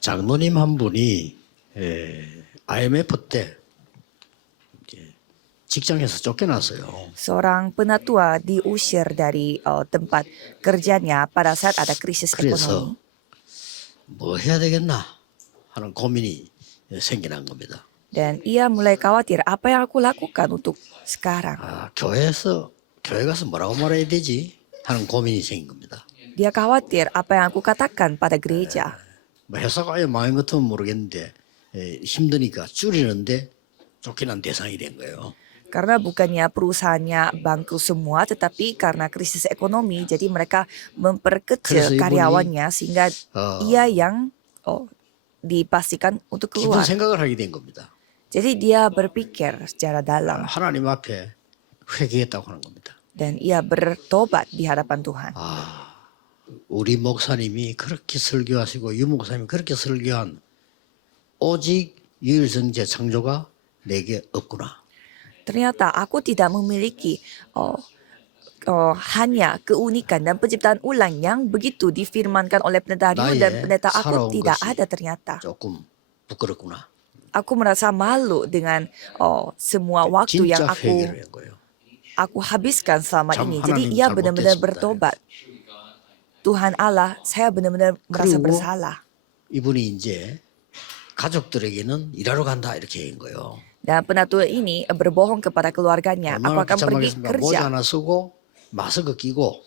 장로님 한 분이 IMF 때 이제 직장에서 쫓겨났어요. Seorang penatua diusir dari tempat kerjanya pada saat ada krisis 그래서 ekonomi. 뭐 해야 되겠나 하는 고민이 생겨난 겁니다. Dan ia mulai khawatir apa yang aku lakukan untuk sekarang. 교회 가서 뭐라고 말해야 되지 하는 고민이 생긴 겁니다. Dia khawatir apa yang aku katakan pada gereja. 뭐 회사가 아예 망한 것 같으면 모르겠는데 힘드니까 줄이는데 쫓겨난 대상이 된 거예요. Karena bukannya perusahaannya bangkrut semua, tetapi karena krisis ekonomi, jadi mereka memperkecil 그래서 이분이, karyawannya sehingga ia yang dipastikan untuk 깊은 keluar. 생각을 하게 된 겁니다. Jadi dia berpikir secara dalam 하나님 앞에 회개했다고 하는 겁니다. dan ia bertobat di hadapan Tuhan. 우리 목사님이 그렇게 설교하시고 유 목사님이 그렇게 설교한 오직 유일성제 창조가 내게 없구나. Ternyata aku tidak memiliki hanya keunikan dan penciptaan ulang yang begitu difirmankan oleh pendeta Rio dan pendeta aku tidak ada ternyata. 조금 부끄럽구나. Aku merasa malu dengan semua waktu yang 진짜 회개를 한 거예요. aku habiskan selama 참 ini. Jadi 하나님 ia benar-benar 잘못했습니다. bertobat. Tuhan Allah, saya benar-benar merasa 그리고 bersalah. 이분이 이제 가족들에게는 일하러 간다 이렇게 한 거예요. Dan penatua ini berbohong kepada keluarganya. Aku 얼마나 akan pergi 비참하겠습니까? 모자 kerja. 하나 쓰고 마스크 끼고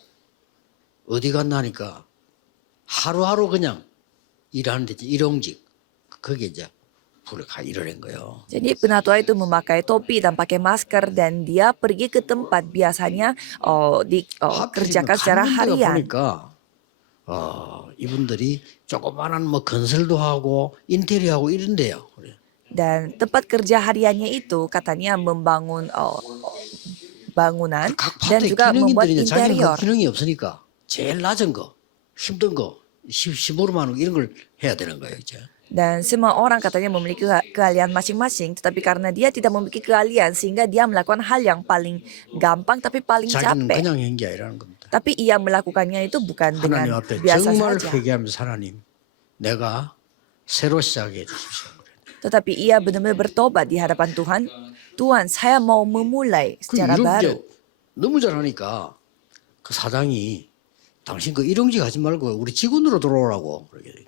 어디 갔나니까 하루하루 그냥 일하는데 일용직 그게 이제 불가 일을 한 거예요. Jadi penatua itu memakai topi dan pakai masker dan dia pergi ke tempat biasanya dikerjakan secara harian. 보니까 이분들이 조그마한 뭐 건설도 하고 인테리어하고 이런데요. Dan tempat kerja hariannya itu katanya membangun bangunan 각 dan 파트에 juga membuat 기능인들이 자기는 그 interior. 기능이 없으니까 제일 낮은 거, 힘든 거, 15만 원 이런 걸 해야 되는 거예요, 이제. Dan semua orang katanya memiliki keahlian masing-masing, tetapi karena dia tidak memiliki keahlian sehingga dia melakukan hal yang paling gampang tapi paling 자기는 capek. 그냥 한 게 아니라는 겁니다. Tapi ia melakukannya itu bukan 하나님 dengan 앞에 biasa 정말 saja. 회개하면서 하나님, 내가 새로 시작해 주십시오. Tetapi ia benar-benar bertobat di hadapan Tuhan. Tuhan, saya mau memulai secara 이런 baru. 게 너무 잘하니까 그 사장이 당신 그 일용직 하지 말고 우리 직원으로 들어오라고 그러게.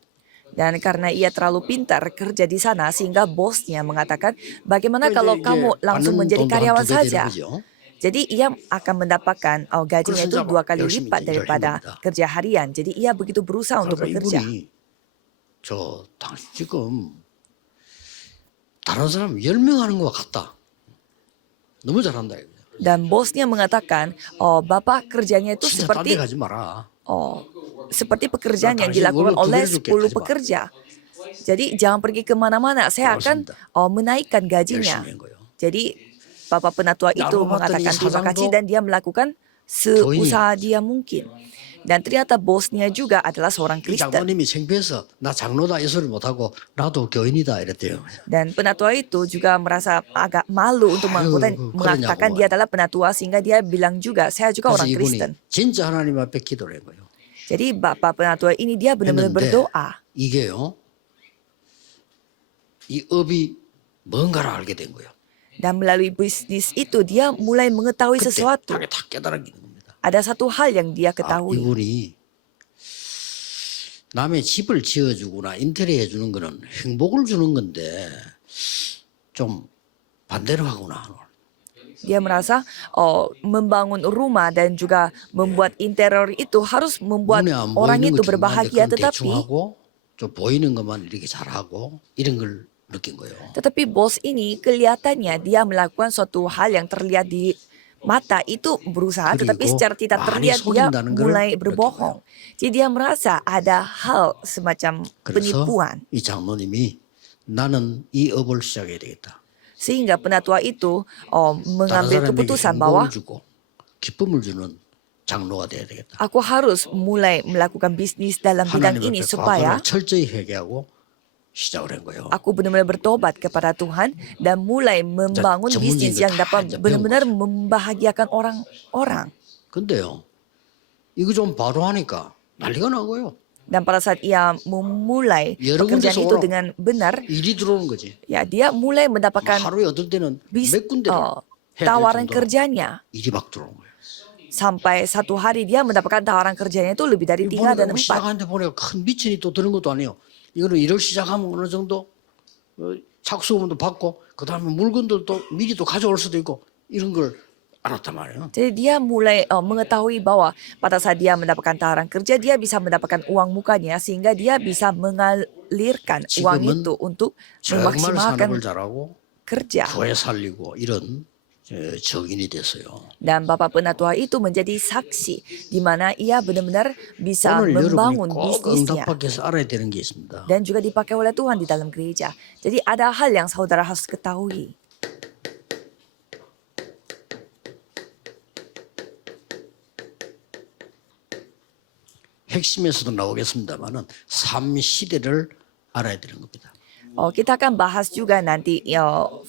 Dan karena ia terlalu pintar kerja di sana sehingga bosnya mengatakan bagaimana kalau kamu langsung menjadi karyawan saja. Jadi ia akan mendapatkan gajinya itu 2 kali lipat daripada kerja harian. Jadi ia begitu berusaha untuk bekerja. 이분이 당신 지금 다른 사람 10명 하는 것 같다. 너무 잘한다. Dan bosnya mengatakan, Bapak kerjanya itu 진짜 딴 데 seperti 가지 마라. seperti pekerjaan yang dilakukan oleh 10 pekerja. Jadi jangan pergi kemana-mana, saya akan menaikkan gajinya. 열심히 한 거예요. Jadi Bapak penatua itu 나로 mengatakan 봤더니 terima kasih 사장도 dan dia melakukan seusaha dia mungkin. Dan ternyata bosnya juga adalah seorang 이 Kristen. 장모님이 창피해서 나 장로다 이 소리 못하고 나도 교인이다 이랬대요. Dan penatua itu juga merasa agak malu untuk mengatakan dia adalah penatua sehingga dia bilang juga saya juga 그래서 orang 이분이 Kristen. 진짜 하나님 앞에 기도를 한 거예요. Jadi Bapak penatua ini dia benar-benar 했는데 berdoa. 이게요. 이 업이 뭔가를 알게 된 거예요. Dan melalui bisnis itu dia mulai mengetahui 그때 sesuatu. 딱 깨달은 겁니다. Ada satu hal yang dia ketahui. 이분이 남의 집을 지어주거나 인테리어 해주는 거는 행복을 주는 건데 좀 반대로 하구나. Dia merasa membangun rumah dan juga membuat interior itu harus membuat 눈에 안 orang 보이는 itu 거 berbahagia. 대충 Tetapi 하고 좀 보이는 것만 이렇게 잘하고 이런 걸 느낀 거예요. bos ini kelihatannya dia melakukan suatu hal yang terlihat di mata itu berusaha, tetapi 그리고 secara tidak 많이 terlihat dia 속인다는 걸 mulai 느낀 berbohong. Jadi dia merasa ada hal semacam 그래서 penipuan. 이 장로님이 나는 이 업을 시작해야 되겠다. Sehingga penatua itu 다른 mengambil 사람에게 keputusan 행복을 bahwa 주고 기쁨을 주는 장로가 돼야 되겠다. aku harus mulai melakukan bisnis dalam bidang 하나님 ini 앞에 supaya 과거를 철저히 회개하고 시작을 한 거예요. aku benar-benar bertobat kepada Tuhan dan mulai membangun bisnis yang dapat benar-benar membahagiakan orang-orang. 근데요, 이거 좀 바로 하니까 난리가 나고요. Dan pada saat ia memulai 여러 pekerjaan 군데서 itu 오라. dengan benar, 일이 들어오는 거지. ya dia mulai mendapatkan 하루에 어떨 때는 bis, 몇 군데를 해야 될 tawaran 정도로 kerjanya. 일이 막 들어오는 거예요. Sampai satu hari dia mendapatkan tawaran kerjanya itu lebih dari 3 dan 4. 시작하는데 보니까 큰 미천이 또 드는 것도 아니에요. 이거는 일을 시작하면 어느 정도 착수금도 받고 그 다음에 물건들도 미리 또 가져올 수도 있고 이런 걸 알았단 말이에요. Jadi dia mulai mengetahui bahwa pada saat dia mendapatkan tawaran kerja, dia bisa mendapatkan uang mukanya sehingga dia bisa mengalirkan uang 지금은 itu untuk 정말 memaksimalkan 산업을 잘하고 kerja. 교회 살리고 이런 적인이 됐어요. Dan Bapak Penatua itu menjadi saksi di mana ia benar-benar bisa 오늘 membangun 여러분이 꼭 bisnisnya 응답받게서 알아야 되는 게 있습니다. dan juga dipakai oleh Tuhan di dalam gereja. Jadi ada hal yang saudara harus ketahui. 핵심에서도 나오겠습니다만은 삶 시대를 알아야 되는 겁니다. Kita akan bahas juga nanti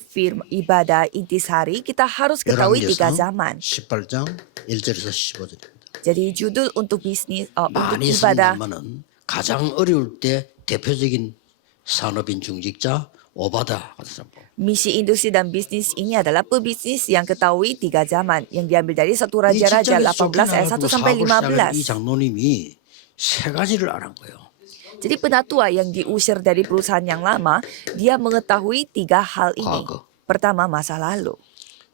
firman ibadah intisari. Kita harus ketahui 3 zaman. 18장 1절에서 15절입니다. Jadi judul untuk bisnis untuk 많이 ibadah 쓴다면은 가장 어려울 때 대표적인 산업인 중직자 오바다 같은 사람. misi industri dan bisnis ini adalah pebisnis yang ketahui 3 zaman yang diambil dari 1 이 Raja-Raja 직장에서 18 ayat 1 쫓겨나가지고 sampai 사업을 시작한 이 15. 장로님이 세 가지를 알은 거예요. Jadi penatua yang diusir dari perusahaan yang lama, dia mengetahui 3 hal ini. 과거. Pertama, masa lalu.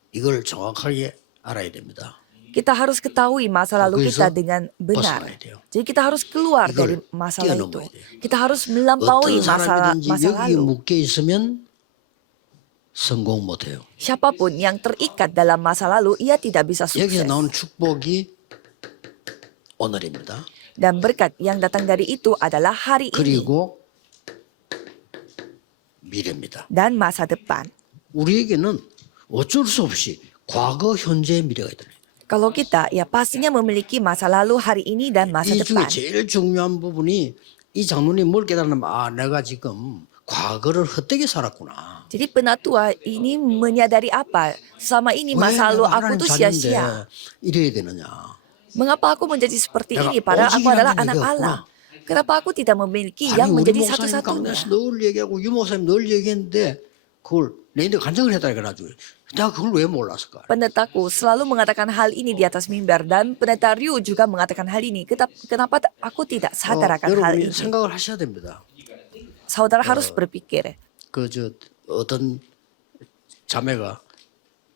이걸 정확하게 알아야 됩니다. Kita harus ketahui masa lalu kita 거기서 dengan benar. 벗어나야 돼요. Jadi kita harus keluar 이걸 dari masalah itu. 뛰어넘어야 돼요. Kita harus melampaui 어떤 masa 사람이든지 여기에 lalu. 묶여 있으면 성공 못해요. Siapapun yang terikat dalam masa lalu, ia tidak bisa 여기서 sukses. 나온 축복이 오늘입니다. Dan berkat yang datang dari itu adalah hari ini 그리고 미래입니다. dan masa depan. 우리에게는 어쩔 수 없이 과거, 현재, 미래가 있다. Kalau kita, ya pastinya memiliki masa lalu, hari ini, dan masa 이 중에 depan. 제일 중요한 부분이 이 장로님 뭘 깨달으면 내가 지금 과거를 헛되게 살았구나. Jadi penatua ini menyadari apa? Selama ini 왜 masa lalu 내가 aku 하나님 tuh 자녀인데 sia-sia. 이래야 되느냐. Mengapa aku menjadi seperti 내가 ini padahal aku 오직이라는 adalah 게 anak 없구나. Allah? Kenapa aku tidak memiliki 아니 yang 우리 menjadi 목사님 satu-satunya? 강단에서 늘 얘기하고 유 목사님 늘 얘기했는데 그걸 내인데 간증을 했다 그래가지고 내가 그걸 왜 몰랐을까? Pendetaku selalu mengatakan hal ini di atas mimbar dan pendeta Ryu juga mengatakan hal ini. Kenapa aku tidak sadar akan hal 여러분이 ini? 생각을 하셔야 됩니다. Saudara harus berpikir. 어떤 자매가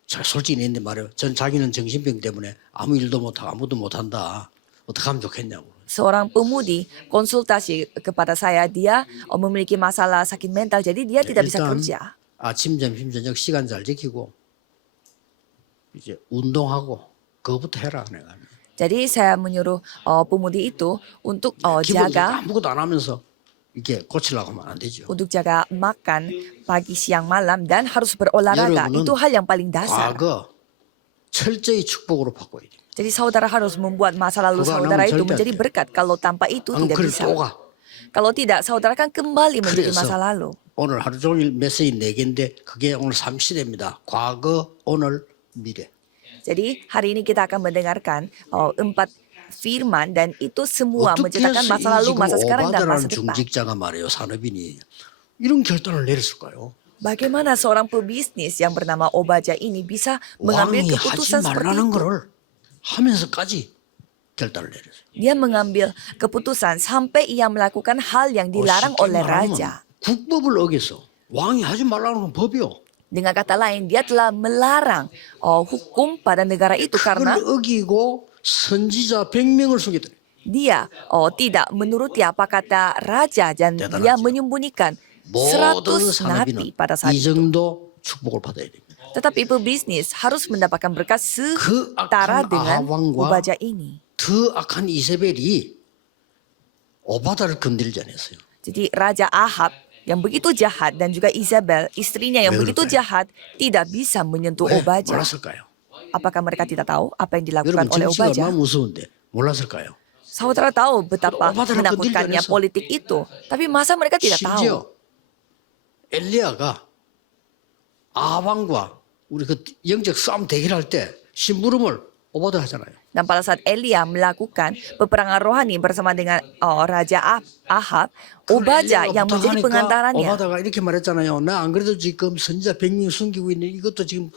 솔직히 내는데 말이에요. 전 자기는 정신병 때문에 아무 일도 못하고 아무도 못한다. 어떻게 하면 좋겠냐고. Seorang pemudi konsultasi kepada saya, dia memiliki masalah sakit mental, jadi dia tidak bisa 일단 kerja. 아침, 점심, 저녁 시간 잘 지키고 이제 운동하고 그거부터 해라 내가. Jadi saya menyuruh pemudi itu untuk 기본적으로 jaga 아무것도 안 하면서 이렇게 고치려고 하면 안 되죠. makan pagi, siang, malam dan harus berolahraga. 여러분은 Itu hal yang paling dasar. 과거 철저히 축복으로 바꿔야 돼요. Jadi saudara harus membuat masa lalu 그거 안 saudara 하면 itu 절대 menjadi 안 돼. berkat. Kalau tanpa itu 안 tidak 그래도 bisa. 또 가. Kalau tidak, saudara kan kembali menjadi 그래서 masa lalu. 오늘 하루 종일 메시지 4개인데 그게 오늘 3시대입니다. 과거, 오늘, 미래. Jadi hari ini kita akan mendengarkan 4 firman dan itu semua 어떻게 menceritakan 해서 masa 이 lalu, 지금 masa sekarang dan masa 오바다라는 depan. 중직자가 말이에요. 산업인이 이런 결단을 내렸을까요? Bagaimana seorang pebisnis yang bernama Obaja ini bisa mengambil 왕이 하지 keputusan seperti 말라는 itu? 거를 하면서까지 결단을 내렸어요. Dia mengambil keputusan sampai ia melakukan hal yang dilarang 쉽게 oleh 말하면 raja. 국법을 어겨서 왕이 하지 말라는 건 법이요. Dengan kata lain, dia telah melarang hukum pada negara itu karena 그걸 어기고 선지자 100명을 속였다. dia tidak menuruti apa kata raja dan 대단하죠. dia menyembunyikan 모든 100 nabi 산업인은 pada saat 이 itu. 정도 축복을 받아야 됩니다. Tetapi pebisnis harus mendapatkan berkat 그 setara 악한 dengan 아합왕과 Obaja ini. 더 악한 이세벨이 오바다를 건드리지 않았어요. Jadi Raja Ahab yang begitu jahat dan juga Isabel, istrinya yang 왜 begitu 그럴까요? jahat, tidak bisa menyentuh 왜 Obaja. 몰랐을까요? Apakah mereka tidak tahu apa yang dilakukan 여러분 oleh 정치가 Obaja? 얼마나 무서운데 몰랐을까요? Saudara tahu betapa Obaja menakutkannya 건드리지 않았어. politik itu. Tapi masa mereka tidak tahu? 심지어 엘리야가 아합왕과 우리 그 영적 싸움 대결할 때 심부름을 오바다 하잖아요. Dan pada saat Elia melakukan peperangan rohani bersama dengan Raja Ahab, Obadya yang menjadi pengantarannya. 오바다가 이렇게 말했잖아요. 나 안 그래도 지금 선지자 100명 숨기고 있는 이것도 지금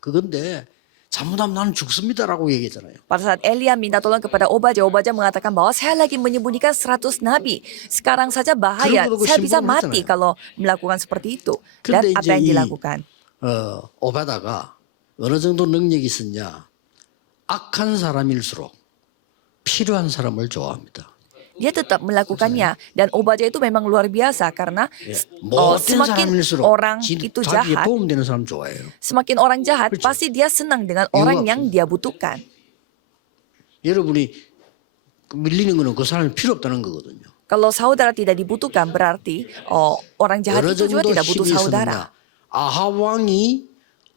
그건데 잘못하면 나는 죽습니다라고 얘기했잖아요. Pada saat Elia minta tolong kepada Obadya, Obadya mengatakan bahwa saya lagi menyembunyikan 100 nabi. Sekarang saja bahaya, 그런 saya bisa 신봉을 mati 했잖아요. kalau melakukan seperti itu. Dan 그런데 apa 이제 yang 이 dilakukan? 오바다가 어느 정도 능력이 있었냐? 악한 사람일수록 필요한 사람을 좋아합니다. Dia tetap melakukannya. Dan Obadya itu memang luar biasa karena 모든 semakin 사람일수록 orang itu 자기에 jahat, 도움되는 사람 좋아해요. semakin orang jahat, pasti dia senang dengan orang yang dia butuhkan. 여러분이 밀리는 거는 그 사람이 필요 없다는 거거든요. Kalau saudara tidak dibutuhkan berarti orang jahat 어느 itu juga 정도 tidak butuh 힘이 saudara. 있었느냐? 아합 왕이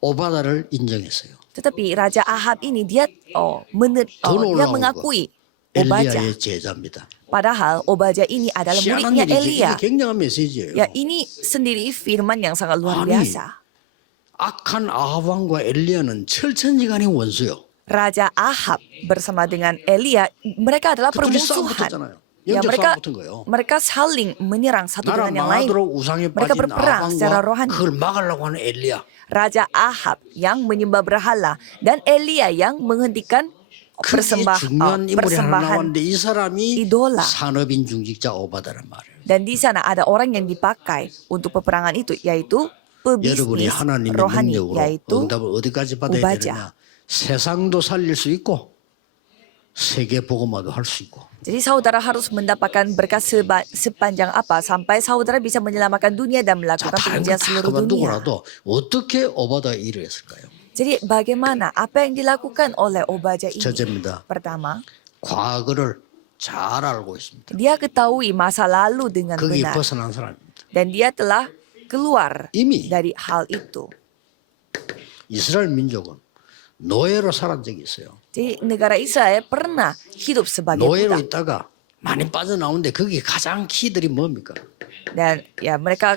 오바다를 인정했어요. Tetapi Raja Ahab ini dia 더 dia 놀라운 mengakui Obadya. 엘리야의 제자입니다. Padahal Obadya ini adalah 희한한 muridnya 일이죠. Elia. 이게 굉장한 메시지예요. Ya ini sendiri firman yang sangat luar 아니, biasa. 악한 아합 왕과 엘리야는 철천지간의 원수요. Raja Ahab bersama dengan Elia, mereka adalah 그 둘이 싸움 permusuhan. 붙었잖아요. Ya 영적 mereka 싸움 붙은 거예요. mereka saling menyerang satu 나라 dengan yang lain. 망하도록 우상에 Mereka 빠진 berperang secara 아합과 rohani. 그걸 막으려고 하는 엘리야. Raja Ahab yang menyembah berhala dan Elia yang menghentikan 그게 중요한 인물이 하나 persembahan 나왔는데 이 사람이 idola. 산업인 중직자 오바다란 말이에요. Dan di sana ada orang yang dipakai untuk peperangan itu, yaitu 여러분이 pebisnis 하나님의 rohani, 능력으로 yaitu 응답을 어디까지 받아야 Obadya. 되느냐. 세상도 살릴 수 있고 세계 복음화도 할 수 있고. Jadi saudara harus mendapatkan berkat sepanjang apa sampai saudara bisa menyelamatkan dunia dan 자, melakukan 다른 pekerjaan 거다 seluruh dunia. 그만두고라도 어떻게 오바다 일을 했을까요? Jadi bagaimana apa yang dilakukan oleh Obadya ini? 첫째입니다. Pertama, 과거를 잘 알고 있습니다. dia ketahui masa lalu dengan 거기 benar 벗어난 사람입니다. dan dia telah keluar 이미 dari hal itu. 이스라엘 민족은 노예로 살은 적이 있어요. Jadi negara Israel pernah hidup sebagai 노예로 budak 있다가 많이 빠져나오는데 거기 가장 키들이 뭡니까? dan ya mereka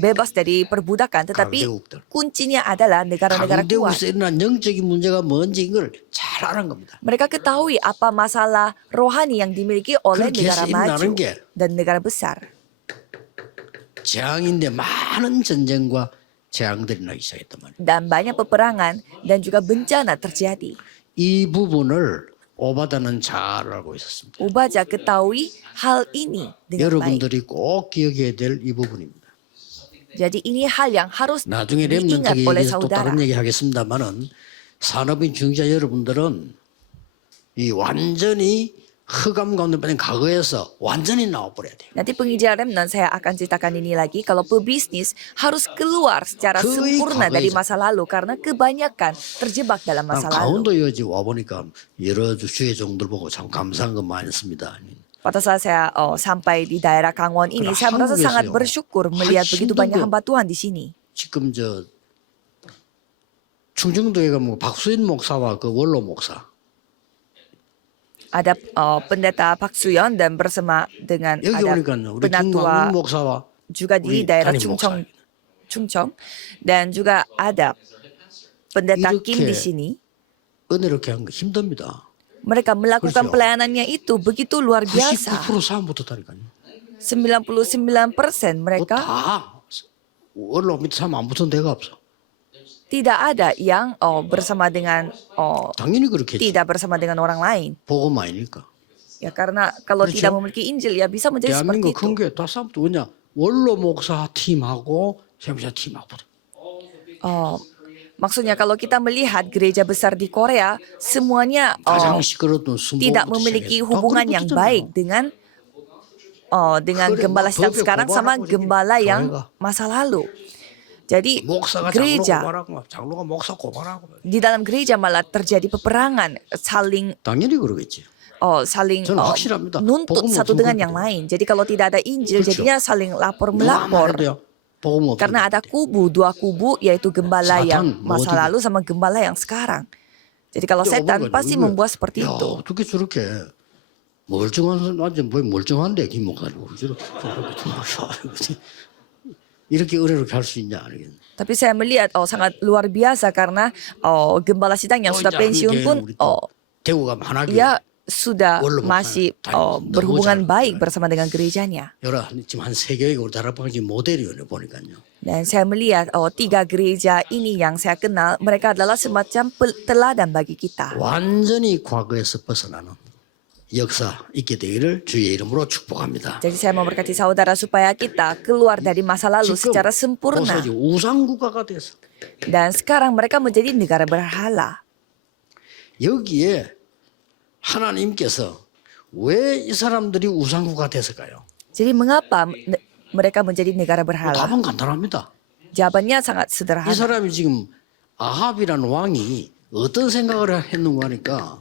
bebas dari perbudakan, tetapi 강대국들. kuncinya adalah negara-negara kuat. 강대국에서 일어난 영적인 문제가 뭔지 이걸 잘 아는 겁니다. Mereka ketahui apa masalah rohani yang dimiliki oleh 그렇게 negara 해서 maju 일어나는 게 dan negara besar. 재앙인데 많은 전쟁과 재앙들이 나기 시작했단 말이에요. Dan banyak peperangan dan juga bencana terjadi. 이 부분을 오바다는 잘 알고 있었습니다. Obadya ketahui hal ini dengan baik. 여러분들이 꼭 기억해야 될 이 부분입니다. Jadi ini hal yang harus 나중에 diingat 렘넌트 oleh 얘기해서 또 saudara. 다른 얘기 하겠습니다만은 산업인 중자 여러분들은 이 완전히 흑암 가운데 빠진 과거에서 완전히 나와버려야 돼요. Nanti penginjilan remnant saya akan ceritakan ini lagi. Kalau pebisnis harus keluar secara Keuih sempurna dari 과거에서. masa lalu karena kebanyakan terjebak dalam 난 masa lalu. 강원도 여지 와보니까 여러 주의 종들 보고 참 감사한 거 많습니다. Pada saat saya sampai di daerah Kangwon ini, Karena saya merasa 한국에서요. sangat bersyukur melihat begitu banyak 힘든 hamba Tuhan di sini. 지금 충청도에 가면 박수인 목사와 그 원로 목사 Ada pendeta Pak Suyon dan bersama dengan 여기 ada 오니까요. 우리 penatua 김광문 목사와 juga di 우리 daerah 담임 목사 Chungcheong dan juga ada pendeta Kim 이렇게 di sini. 은혜롭게 한 거 힘듭니다. Mereka melakukan 그렇죠. pelayanannya itu begitu luar biasa. 99% 사람 붙었다니까요. 99% mereka 다 원로 밑에 사람 안 붙은 데가 없어. tidak ada yang bersama dengan 당연히 그렇겠지. tidak bersama dengan orang lain. 복음 아니니까. Ya karena kalau 그렇죠. tidak memiliki Injil ya bisa menjadi seperti 대한민국 itu. 큰게다 사람 왜냐 원로 목사 팀하고 세무사 팀하고 Maksudnya kalau kita melihat gereja besar di Korea semuanya 가장 시끄러웠던 tidak 순복음부터 memiliki 시작해서 다 hubungan 그렇게 yang 붙었잖아요. baik dengan 그래, gembala 막 sedang 법에 sekarang sama 고발하고 gembala 이렇게 yang 교회가. masa lalu. Jadi 목사가 장로 gereja 고발하고 장로가 목사 고발하고 di dalam gereja malah terjadi peperangan, saling 당연히 그러겠지. saling 저는 확실합니다. nuntut 복음 satu 없으면 dengan 그렇게 yang 돼요. lain. Jadi kalau tidak ada Injil, 그렇죠. jadinya saling lapor 누가 melapor. 말해도요. 복음 없으면 Karena ada dua kubu, yaitu gembala Satan yang mau masa juga. lalu sama gembala yang sekarang. Jadi kalau 근데 setan 어머니가 pasti 이거, membuat seperti 야, itu. 어떻게 저렇게 멀쩡한 완전 뭐 멀쩡한데 김 목사님 이렇게 은혜롭게 할 수 있냐 알겠네. Tapi saya melihat sangat luar biasa karena gembala sidang yang sudah 이제 pensiun 한국에 pun 우리 또 대우가 만하게 ia sudah 원로 masih 목사님 berhubungan 너무 baik 잘 bersama dengan gerejanya. 여러 지금 한 세 개가 우리 다락방지 모델이요 보니까요. Dan saya melihat 3 gereja ini yang saya kenal, mereka adalah semacam teladan bagi kita. 완전히 과거에서 벗어나는 역사 있게 되기를 주의 이름으로 축복합니다. Jadi saya memberkati saudara supaya kita keluar dari masa lalu 지금 secara sempurna. 보세요. 우상국가가 돼서 Dan sekarang mereka menjadi negara berhala. 여기에 하나님께서 왜 이 사람들이 우상국가 됐을까요? Jadi mengapa mereka menjadi negara berhala? 답은 간단합니다. Jawabannya sangat 이 sederhana. 사람이 지금 아합이라는 왕이 어떤 생각을 했는가 하니까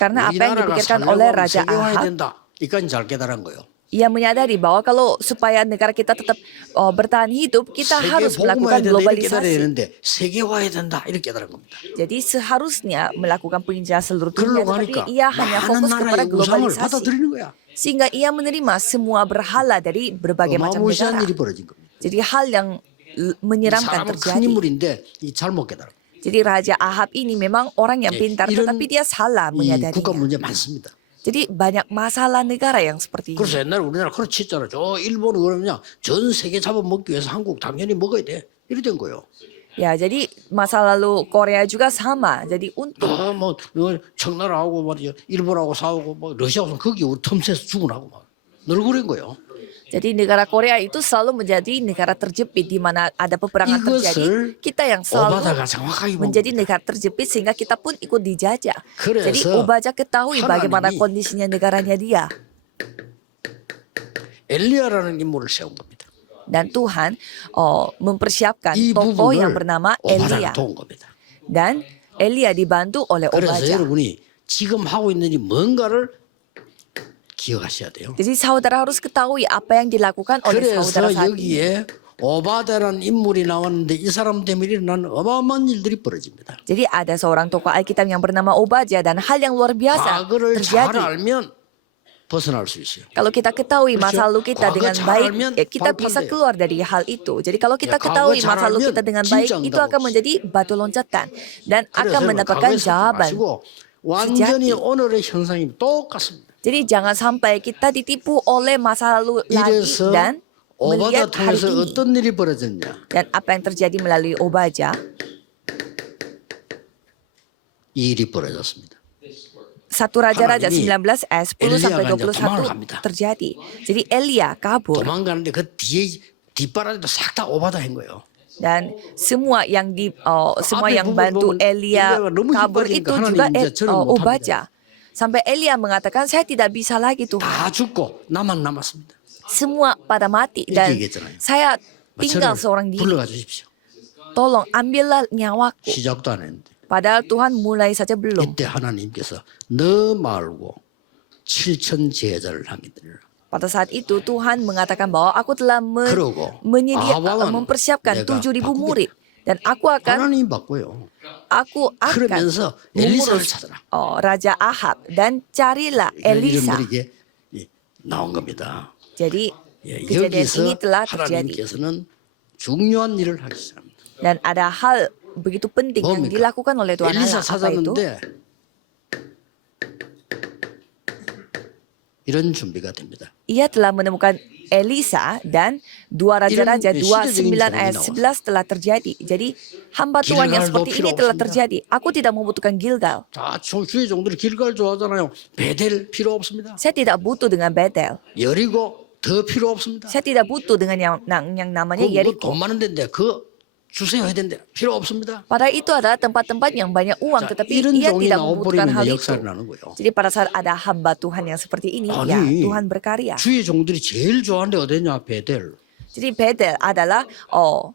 Karena apa yang 우리나라가 dipikirkan 살려고 oleh 하면 Raja 세계화해야 Ahab, 된다. 이까지 잘 깨달은 거예요. ia menyadari bahwa kalau supaya negara kita tetap bertahan hidup, kita 세계 harus 복음화해야 melakukan 된다. 이렇게 깨달아야 globalisasi. 되는데 세계화해야 된다. 이렇게 깨달은 겁니다. Jadi seharusnya melakukan penginjilan seluruh dunia, 그러려고 tetapi 하니까 ia hanya 많은 fokus kepada 나라의 우상을 globalisasi. 받아들이는 거야. Sehingga ia menerima semua berhala dari berbagai macam 어마무시한 negara. 일이 벌어진 겁니다. Jadi hal yang 이 menyeramkan 사람은 큰 terjadi. 인물인데 이 잘못 깨달아. Jadi Raja Ahab ini memang orang yang pintar, 이런 tetapi dia salah 이 국가 menyadarinya. 문제 많습니다. Jadi banyak masalah negara yang seperti ini. 그래서 옛날에 우리나라 그렇지 했잖아. 저 일본은 그러면 전 세계 잡아먹기 위해서 한국 당연히 먹어야 돼. 이래 된 거예요. Ya, jadi masa lalu Korea juga sama. Jadi untuk 뭐 청나라하고 말이죠. 일본하고 싸우고 뭐 러시아하고 거기 우리 틈새에서 죽으라고 막 늘 그런 거예요. jadi negara Korea itu selalu menjadi negara terjepit di mana ada peperangan terjadi. 이것을 Kita yang selalu 오바다가 정확하게 본 menjadi 겁니다. negara terjepit sehingga kita pun ikut dijajah. 그래서 Jadi Obaja ketahui bagaimana 하나님이 kondisinya negaranya dia. 엘리야라는 인물을 세운 겁니다. Dan Tuhan mempersiapkan 이 tokoh yang 부분을 bernama Elia. 오바다가 도운 겁니다. Dan Elia dibantu oleh 그래서 Obaja. 여러분이 지금 하고 있는 이 뭔가를 기억하셔야 돼요. Jadi saudara harus ketahui apa yang dilakukan oleh saudara 그래서 saat ini. 여기에 오바다라는 인물이 나왔는데 이 사람 때문에 일어난 어마어마한 일들이 벌어집니다. Jadi ada seorang tokoh Alkitab yang bernama Obaja dan hal yang luar biasa 과거를 잘 terjadi. 알면 벗어날 수 있어요. Kalau kita ketahui masa lalu kita 과거 dengan 잘 baik, 알면 ya kita bisa 방편돼요. keluar dari hal itu. Jadi kalau kita Ya, ketahui 과거 잘 masa lalu 알면 kita dengan 진짜 baik, 응답 itu akan 없어요. menjadi batu loncatan dan 그래서 akan 여러분 mendapatkan 과거에 쓰지 jawaban. 마시고 완전히 오늘의 현상이 똑같습니다. Jadi jangan sampai kita ditipu oleh masa lalu lagi 이래서 dan 오바다 melihat hari 통해서 ini. 어떤 일이 벌어졌냐? Dan apa yang terjadi melalui Obaja, 이 일이 벌어졌습니다. 1 Raja-Raja 하나님이 19 ayat 10 sampai 엘리야가 이제 도망을 21 갑니다. terjadi. Jadi Elia kabur 도망가는데 그 뒤에 뒷바라지도 싹 다 오바다 한 거예요. dan semua yang semua 앞에 yang 부분 bantu 보면 Elia 엘리야가 너무 kabur 기뻐하니까 itu 하나님 juga 이제 저는 못합니다. Obaja. Sampai Elia mengatakan saya tidak bisa lagi Tuhan. 다 죽고 나만 남았습니다. Semua pada mati 이렇게 dan 얘기했잖아요. saya tinggal 저를 seorang diri. 불러가 주십시오. Tolong ambillah nyawaku. 시작도 안 했는데 Padahal Tuhan mulai saja belum. 이때 하나님께서 너 말고 7천 제자를 하기를 Pada saat itu Tuhan mengatakan bahwa aku telah 그러고 아합왕은 mempersiapkan 내가 7.000 바꾸게. murid. Dan aku akan 하나님 바꿔요. akan 그러면서 엘리사를 mengurus 찾아라. Raja Ahab dan carilah 이런 Elisa. 일이 이게 나온 겁니다. Jadi 예, kejadian ini 여기서 telah terjadi 하나님께서는 중요한 일을 하기 시작합니다. dan ada hal begitu penting yang 뭡니까? dilakukan oleh Tuhan 엘리사 Allah. Apa itu? 찾았는데 이런 준비가 됩니다. Ia telah menemukan Elisa dan 2 Raja-Raja 이런 29 시대적인 ayat 상황이 11 telah terjadi. Jadi hamba Tuhan yang Gilgal도 seperti 필요 ini telah 없습니다. terjadi. Aku tidak membutuhkan Gilgal. 다 주의 종들이 길갈 좋아하잖아요. 베델 필요 없습니다. Saya tidak butuh dengan Betel. 여리고 더 필요 없습니다. Saya tidak butuh dengan yang namanya Yeriko. 돈 많은 데인데 그 주세요 해야 되는데 필요 없습니다. Padahal itu adalah tempat-tempat yang banyak uang, 자, tetapi 이런 ia 종이 tidak membutuhkan 나와버리면 hal itu. 역사를 나는 거예요. Jadi pada saat ada hamba Tuhan yang seperti ini, ya 아니 Tuhan berkarya. 주의 종들이 제일 좋아하는 데 어디냐? 베델, Jadi Betel adalah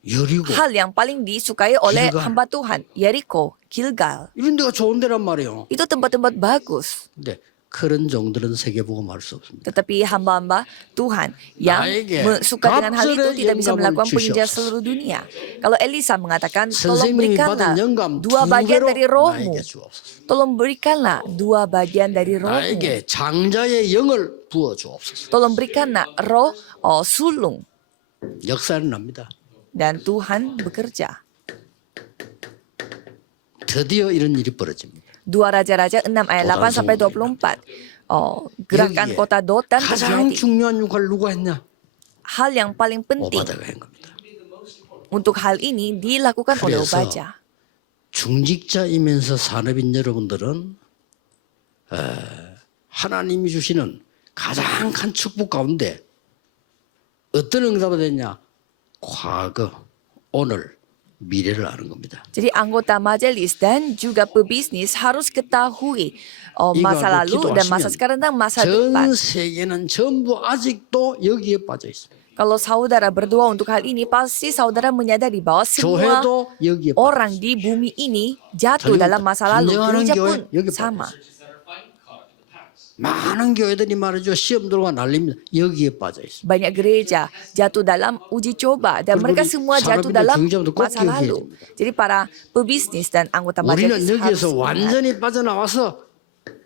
여리고 hal yang paling disukai oleh Gilgal. hamba Tuhan. Yeriko, Gilgal. 이런 데가 좋은 데란 말이에요. Itu tempat-tempat bagus. 근데 그런 종들은 세계복음 할 수 없습니다. Tetapi hamba-hamba Tuhan yang 나에게 suka dengan hal itu 갑절의 tidak bisa 영감을 melakukan penginjilan 주시옵소서. seluruh dunia. Kalau Elisa mengatakan, tolong 선생님이 berikanlah 받은 영감 2 두 bagian 배로 dari rohmu. 나에게 주옵소서. Tolong berikanlah 2 bagian dari rohmu. 나에게 장자의 영을 부어 주옵소서. Tolong berikanlah roh sulung. 역사는 납니다. Dan Tuhan bekerja. 드디어 이런 일이 벌어집니다. 2 Raja-Raja 6 ayat 8 sampai 24. Gerakan 여기에 kota Dotan 가장 terjadi. 중요한 역할을 누가 했냐? Hal yang paling penting 오바다가 한 겁니다. untuk hal ini dilakukan oleh 그래서 Obadja. 중직자이면서 산업인 여러분들은 하나님이 주시는 가장 큰 축복 가운데 어떤 응답이 됐냐? 과거, 오늘, 미래를 아는 겁니다. Jadi anggota majelis dan juga pebisnis harus ketahui masa 이거 lalu dan masa 기도하시면 sekarang dan masa depan. 전 세계는 전부 아직도 여기에 빠져 있습니다. Kalau saudara berdoa untuk hal ini, pasti saudara menyadari bahwa semua 교회도 여기에 빠져 orang 있습니다. di bumi ini jatuh 저는 dalam masa lalu. 진정한 Gereja 교회 pun 여기 sama. 빠져 있어요. 많은 교회들이 말이죠. 시험 들어가 난립니다. 여기에 빠져 있습니다. Banyak gereja jatuh dalam uji coba dan 그리고 mereka 우리 semua jatuh 산업인들 dalam 중직자분들 꼭 masa 기억해야 lalu. 됩니다. Jadi para pebisnis dan anggota 우리는 majelis harus 여기에서 ingat. 완전히 빠져나와서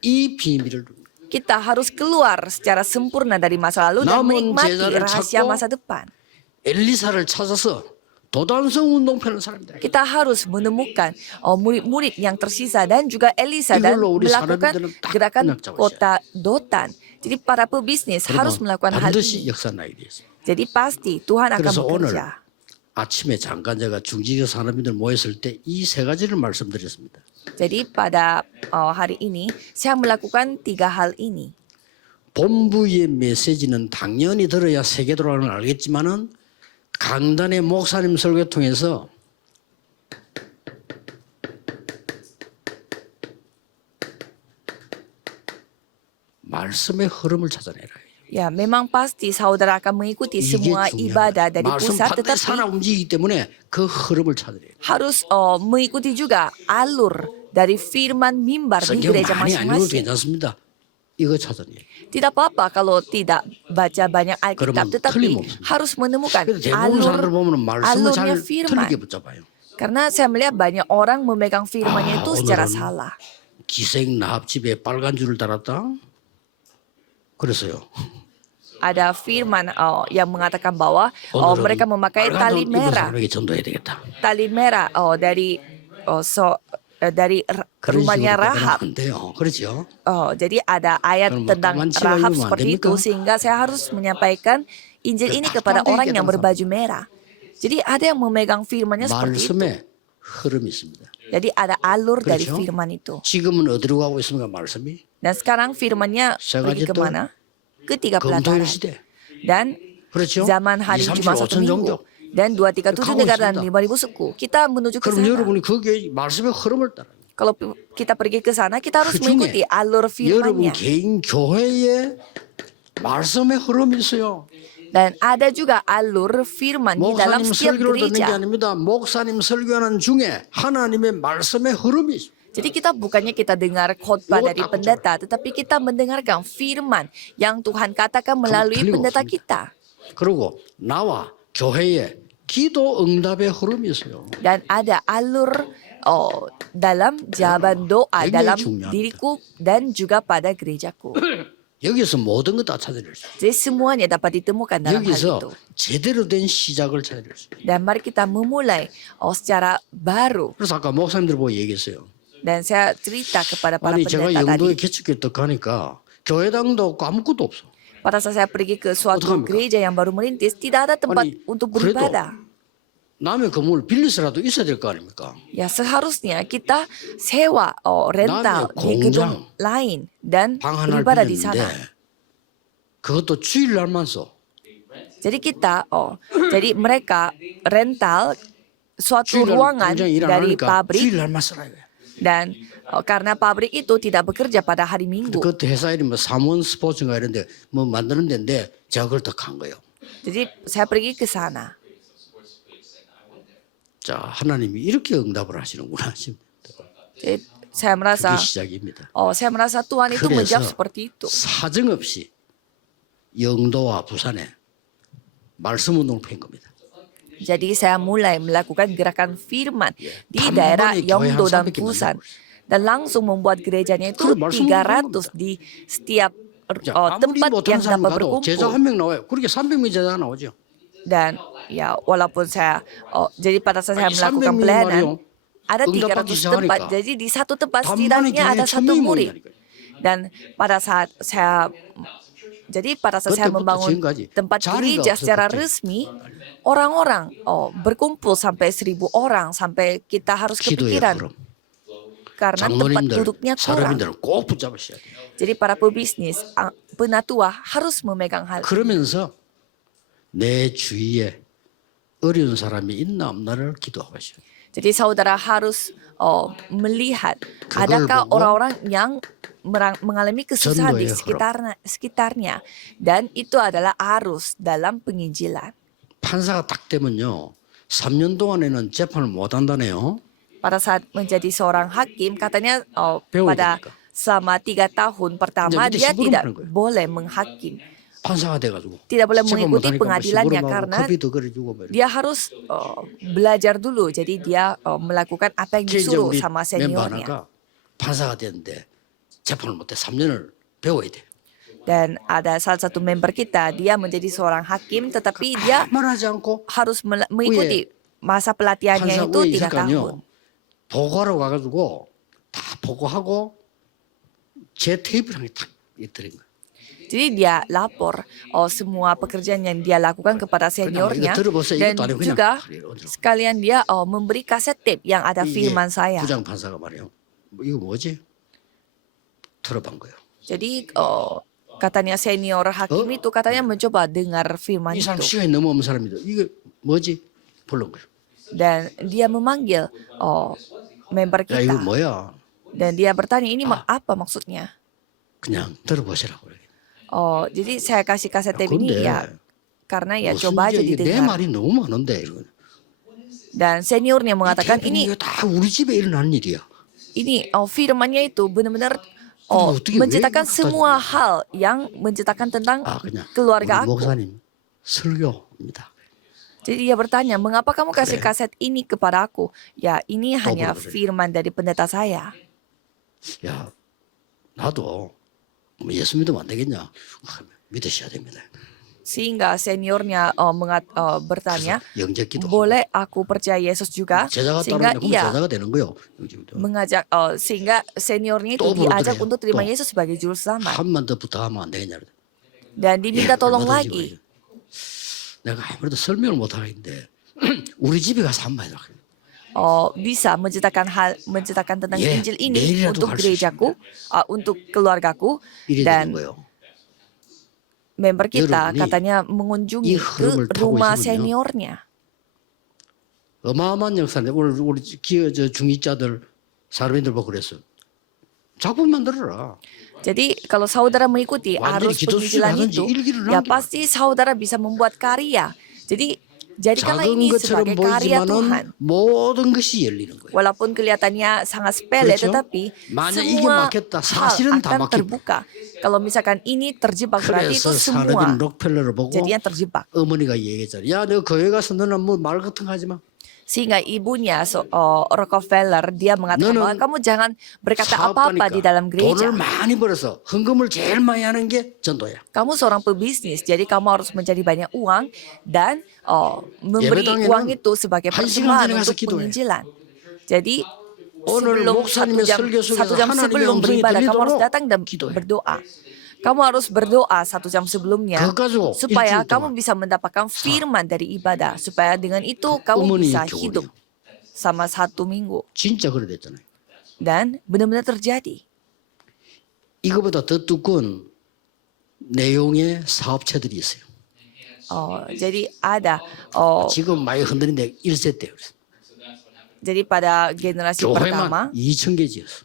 이 비밀을 Kita harus keluar secara sempurna dari masa lalu dan 남은 menikmati 제자를 rahasia 찾고 masa depan. 엘리사를 찾아서 도단성 운동 펴는 사람이다. Kita harus menemukan murid-murid yang tersisa dan juga Elisa dan 이걸로 우리 melakukan 사람들은 딱 gerakan 끝났자고 kota Dotan. Jadi para pebisnis harus melakukan hal 반드시 ini. 역사 나게 되어 있습니다. Jadi pasti Tuhan akan 그래서 오늘 bekerja. 아침에 잠깐 제가 중직자 산업인들 모였을 때 이 세 가지를 말씀드렸습니다. Jadi pada hari ini saya melakukan 3 hal ini. 본부의 메시지는 당연히 들어야 세계 돌아가는 걸 알겠지만은 강단의 목사님 설교 통해서 말씀의 흐름을 찾아내라. Ya, memang pasti saudara akan mengikuti 이게 semua ibadah 중요합니다. dari 말씀 pusat, 반드시 살아 tetapi 움직이기 때문에 그 흐름을 찾아내요. harus mengikuti juga alur dari firman mimbar di 성경 gereja 많이 안 읽어도 masing-masing. 괜찮습니다. 이거 찾아내요. Tidak apa-apa kalau tidak baca banyak Alkitab, 그러면 tetapi 틀림없습니다. harus menemukan 그래서 대부분 사람들 보면 말씀을 잘 alurnya firman. 틀리게 붙잡아요. Karena saya melihat banyak orang memegang firmannya itu secara 오늘은 salah. 기생 나합집에 빨간 줄을 달았다. 그래서요. Ada firman yang mengatakan bahwa 오늘은 mereka memakai 빨간 tali 옷 입은 merah. 사람에게 전도해야 되겠다. Tali merah dari 그런 rumahnya 식으로 Rahab. 안 돼요. 그렇죠? Jadi ada ayat 그럼 뭐 tentang 까만 Rahab 치마 입으면 안 seperti itu 됩니까? sehingga saya harus menyampaikan Injil ini kepada 딱 orang yang 얘기하는 berbaju merah. Jadi ada yang memegang firmannya seperti itu. 말씀에 흐름이 있습니다. Jadi ada alur dari 그렇죠? firman itu. 지금은 어디로 가고 있습니까? 말씀이 Dan sekarang firmannya 세 pergi 가지 또 kemana? Ketiga 검토일 pelataran. 시대. Dan 그렇죠? zaman hari 2, 3, Jumat 1 5천 minggu. 종교. Dan 237 가고 negara dan 있습니다. 5.000 suku. Kita menuju ke 그럼 sana. 여러분이 거기에 말씀의 흐름을 따라. Kalau kita pergi ke sana, kita harus 그 중에 mengikuti alur 여러분 firmannya. 개인 교회에 말씀의 흐름이 있어요. Dan ada juga alur firman di dalam 목사님 setiap 설교를 듣는 게 gereja. 아닙니다. 목사님 설교하는 중에 하나님의 말씀의 흐름이 있어요. Jadi kita bukannya kita dengar khotbah Lord, dari aku pendeta, tetapi kita mendengarkan firman yang Tuhan katakan melalui pendeta 틀림없습니다. kita. 그리고 나와 교회에 기도 응답의 흐름이 있어요. Dan ada alur dalam jawaban doa 굉장히 dalam 중요합니다. diriku dan juga pada gerejaku. 여기서 모든 것 다 찾아낼 수 있어요. Jadi semuanya dapat ditemukan dalam hal 여기서 itu. 제대로 된 시작을 찾아낼 수 있어요. Dan mari kita memulai secara baru. 그래서 아까 목사님들 보고 얘기했어요. Dan saya cerita kepada para 아니 제가 pendeta 영도에 tadi. 개척교회 딱 가니까 교회당도 없고 아무것도 없어. Pada saat saya pergi ke suatu 어떡합니까? gereja yang baru merintis, tidak ada tempat 아니, untuk 그래도 beribadah. 남의 건물 빌려서라도 있어야 될 거 아닙니까? Ya seharusnya kita sewa rental 남의 di gedung 공장, lain dan 방 하나를 beribadah di 빌렸는데 sana. 그것도 주일날만 써. Jadi kita, jadi mereka rental suatu 주일날 ruangan 공장 일 안 dari 하니까 pabrik 주일날만 쓰라 이거야. dan karena pabrik itu tidak bekerja pada hari Minggu. 그것도 회사 이름 뭐 삼원 스포츠인가 이런데 뭐 만드는 데인데 제가 그걸 더 간 거예요. Jadi saya pergi ke sana. 자 하나님이 이렇게 응답을 하시는구나. Jadi saya merasa, 그게 시작입니다. saya merasa Tuhan itu 그래서 menjawab seperti itu. 사정없이 영도와 부산에 말씀 운동을 팬 겁니다. Jadi saya mulai melakukan gerakan firman di 단번에 daerah 교회 Yeongdo 한 dan 300개 Busan. 만들고 Dan langsung membuat gerejanya itu 그래, 말씀 300 di setiap 자, 아무리 tempat 못하는 yang 사람 dapat 가도 제자 berkumpul. 한 명 나와요. 그렇게 300명 제자가 나오죠. Dan ya walaupun saya, jadi pada saat saya 아니, melakukan 300명이 pelayanan, 말이요. ada 응답받기 300 tempat. 시작하니까 Jadi di satu tempat 단번에 setidaknya 교회에 ada satu 1000명이 murid. 모인다니까요. Dan pada saat saya saya 그때부터 membangun 지금까지 tempat 자리가 gereja 없어, secara 갑자기. resmi, orang-orang berkumpul sampai 1000 orang sampai kita harus 기도의 kepikiran 흐름. karena tempat 장로님들, duduknya kurang. 사람인들은 꼭 붙잡으셔야 돼요. Jadi para pebisnis, penatua harus memegang hal. 그러면서 내 주위에 어려운 사람이 있나 없나를 기도하셔야 돼요. Jadi saudara harus melihat 그걸 adakah 보고 orang-orang yang mengalami kesusahan di 전도의 sekitarnya, dan itu adalah arus dalam penginjilan. 판사가 딱 되면요, 3년 동안에는 재판을 못 한다네요. Pada saat menjadi seorang hakim, katanya 배워야 pada 되니까. selama 3 tahun pertama 이제 dia 시부름 tidak 하는 거예요. boleh menghakim, 판사가 돼가지고 tidak boleh 재판 mengikuti 못하니까 뭐 pengadilannya 시부름하고 karena 커피도 그래주고 뭐 이렇게. dia harus belajar dulu. Jadi dia melakukan apa yang 이제 disuruh 우리 sama 멤버 seniornya. 하나가 판사가 됐는데 재판을 못해 3년을 배워야 돼. Dan ada salah satu member kita, dia menjadi seorang hakim, tetapi dia 말하지 않고 harus mengikuti masa pelatihannya 판사 itu 위에 3 tahun. 있으니까요. 보고하러 가가지고 다 보고하고 제 테이블 한게 딱 있더란 거예요. Jadi dia lapor semua pekerjaan yang dia lakukan kepada seniornya, 이거 들어보세요. dan 이것도 아니고 그냥 juga 어디로. sekalian dia memberi kaset tape yang ada 이게 firman saya. 부장 판사가 말이에요. 이거 뭐지? 들어본 거예요. Jadi katanya senior hakim itu katanya mencoba dengar firman 이 사람 itu, 시간이 너무 없는 사람이다. 이게 뭐지? 부른 거예요. dan dia memanggil member 야 이거 kita, 뭐야? dan dia bertanya ini apa maksudnya. 그냥 들어보시라고 그래요. Jadi saya kasih kaset tape ini 근데 ya karena ya 무슨 coba aja 이게 내 didengar. 말이 너무 많은데 이거. Dan seniornya mengatakan 이거 다 우리 집에 일어난 일이야. ini firmannya itu benar-benar 어떻게 menceritakan 왜 semua hal yang menceritakan tentang 그냥 keluarga 우리 aku. 목사님 설교입니다. Jadi dia bertanya, mengapa kamu kasih kaset ini kepada aku? Ya ini hanya 그래. firman dari pendeta saya. 야 나도 뭐 예수 믿으면 안 되겠냐? 믿으셔야 됩니다. Sehingga seniornya bertanya, 영접기도 boleh aku percaya Yesus juga? 제자가 Sehingga 따르면 ia 제자가 되는 거요. 영접기도. mengajak, sehingga seniornya itu 또 diajak 부르더래요. untuk terima 또. Yesus sebagai juru selamat. 한번 더 부탁하면 안 되겠냐? Dan diminta tolong 얼마든지 lagi. 그래요. 내가 아무래도 설명을 못 하겠는데 우리 집에 가서 한번 해라. Bisa menceritakan tentang 예, Injil ini 내일이라도 untuk 갈수 gerejaku, untuk keluargaku, 이래 dan 되는 거예요. member kita 여러분이 katanya mengunjungi 이 ke 흐름을 타고 rumah 있으면요. seniornya. 어마어마한 역사인데 오늘 우리 저 중직자들 사람들 보고 그랬어. 작품 만들어라. Jadi kalau saudara mengikuti 완전히 arus 기도 penginjilan 수준하든지 itu, 일기를 ya 남겨. pasti saudara bisa membuat karya. Jadi jadikanlah 작은 ini 것처럼 sebagai karya Tuhan. 보이지만은 모든 것이 열리는 거예요. Walaupun kelihatannya sangat sepele, 그렇죠? tetapi 만약 이게 semua 막혔다, hal 사실은 다 akan 막힌다. terbuka. Kalau misalkan ini terjebak, berarti itu 그래서 semua 사르딘 록펠러를 보고 jadinya terjebak. 어머니가 얘기했잖아. 야, 너 교회 가서 너는 뭐 말 같은 거 하지 마. Sehingga ibunya Rockefeller dia mengatakan 너는 bahwa kamu jangan berkata apa-apa di dalam 돈을 gereja. 많이 벌어서 헌금을 제일 많이 하는 게 전도야. Kamu seorang pebisnis, jadi kamu harus mencari banyak uang dan memberi 예배당에는 uang itu sebagai 한 시간 persembahan 전에 가서 untuk 기도해. penginjilan. Jadi 오늘 sebelum 목사님의 설교 속에서 1 jam 하나님의 sebelum 음성이 beribadah kamu harus 들리도록 datang dan 기도해. berdoa. Kamu harus berdoa 1 jam sebelumnya 그거 가지고 supaya 일주일 kamu 동안 bisa mendapatkan firman dari ibadah, supaya dengan itu kamu 어머니 bisa 교훈이요. hidup sama 1 minggu. 진짜 그래 됐잖아요. Dan benar-benar terjadi. 이거보다 더 두꺼운 내용의 사업체들이 있어요. Jadi ada 지금 많이 흔들리는데 1세 때 jadi pada generasi pertama 교회만 2,000개 지었어.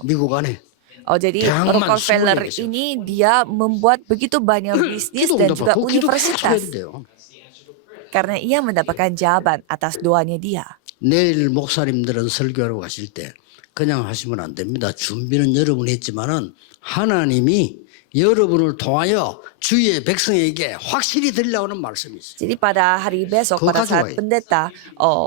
미국 안에. jadi 대학만 Rockefeller 20개 ini dia membuat begitu banyak bisnis dan juga 기도 계속 universitas 해야 돼요. karena ia mendapatkan jawaban atas doanya dia. 내일 목사님들은 설교하러 가실 때 그냥 하시면 안 됩니다. 준비는 여러분이 했지만은 하나님이 여러분을 통하여 주의 백성에게 확실히 들려오는 말씀이 있어요. Jadi pada hari besok 그거 pada saat 가져와요. pendeta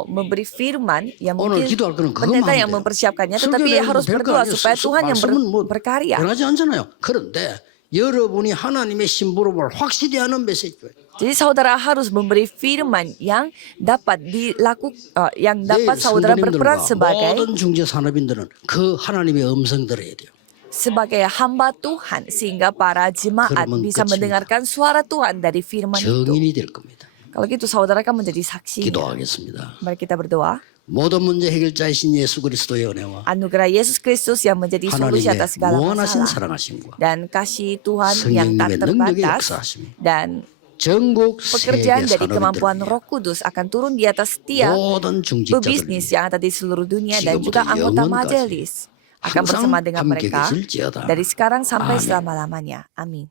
memberi firman yang 오늘 mungkin 기도할 거는 그것만 pendeta yang 하면 돼요. mempersiapkannya, tetapi 설교를 ia harus 별거 berdoa 아니에요. supaya Tuhan yang 말씀은 뭐 berkarya. 변하지 않잖아요. 그런데 여러분이 하나님의 심부름을 확실히 하는 메시지예요. Jadi saudara harus memberi firman yang dapat yang 내일 dapat saudara berperan 성도님들과 모든 중재 산업인들은 그 하나님의 음성 들어야 돼요. sebagai hamba Tuhan sehingga para jemaat 그러면 bisa 끝입니다. mendengarkan suara Tuhan dari firman itu. 정인이 될 겁니다. Kalau gitu saudara kan menjadi saksi. 기도하겠습니다. Mari kita berdoa. 모든 문제 해결자이신 예수 그리스도의 은혜와 Anugerah Yesus Kristus yang menjadi solusi 하나님의 atas segala 무한하신 masalah 사랑하심과 dan kasih Tuhan yang tak 성령님의 능력의 terbatas 역사하심이 dan 전국 세계 pekerjaan dari kemampuan 산업인들 Roh Kudus akan turun di atas setiap 모든 중직자들 pebisnis yang ada di seluruh dunia dan 지금부터 juga anggota 영원까지 majelis akan 항상 bersama dengan 함께 mereka 계실지어다. dari sekarang sampai 아멘. selama-lamanya. Amin.